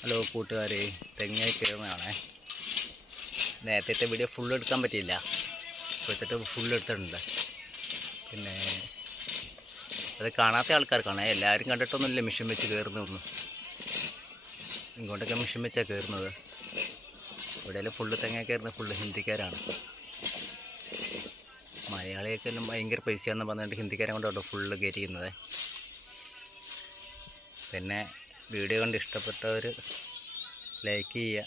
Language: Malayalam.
ഹലോ കൂട്ടുകാരെ, തെങ്ങായി കയറുന്നതാണേ. നേരത്തെ വീഡിയോ ഫുൾ എടുക്കാൻ പറ്റിയില്ല, ഇപ്പോഴത്തെ ഫുൾ എടുത്തിട്ടുണ്ട്. പിന്നെ അത് കാണാത്ത ആൾക്കാർക്കാണ്, എല്ലാവരും കണ്ടിട്ടൊന്നുമില്ല മിഷൻ വെച്ച് കയറുന്നതൊന്നും. ഇങ്ങോട്ടൊക്കെ മിഷൻ വെച്ചാണ് കയറുന്നത്. ഇവിടെയെല്ലാം ഫുള്ള് തെങ്ങ കയറുന്നത് ഫുള്ള് ഹിന്ദിക്കാരാണ്. മലയാളിയൊക്കെ എല്ലാം ഭയങ്കര പൈസയാണെന്ന് പറഞ്ഞിട്ട് ഹിന്ദിക്കാരെ കൊണ്ടോ ഫുള്ള് കയറ്റിക്കുന്നത്. പിന്നെ വീഡിയോ കണ്ട് ഇഷ്ടപ്പെട്ടവർ ലൈക്ക് ചെയ്യുക.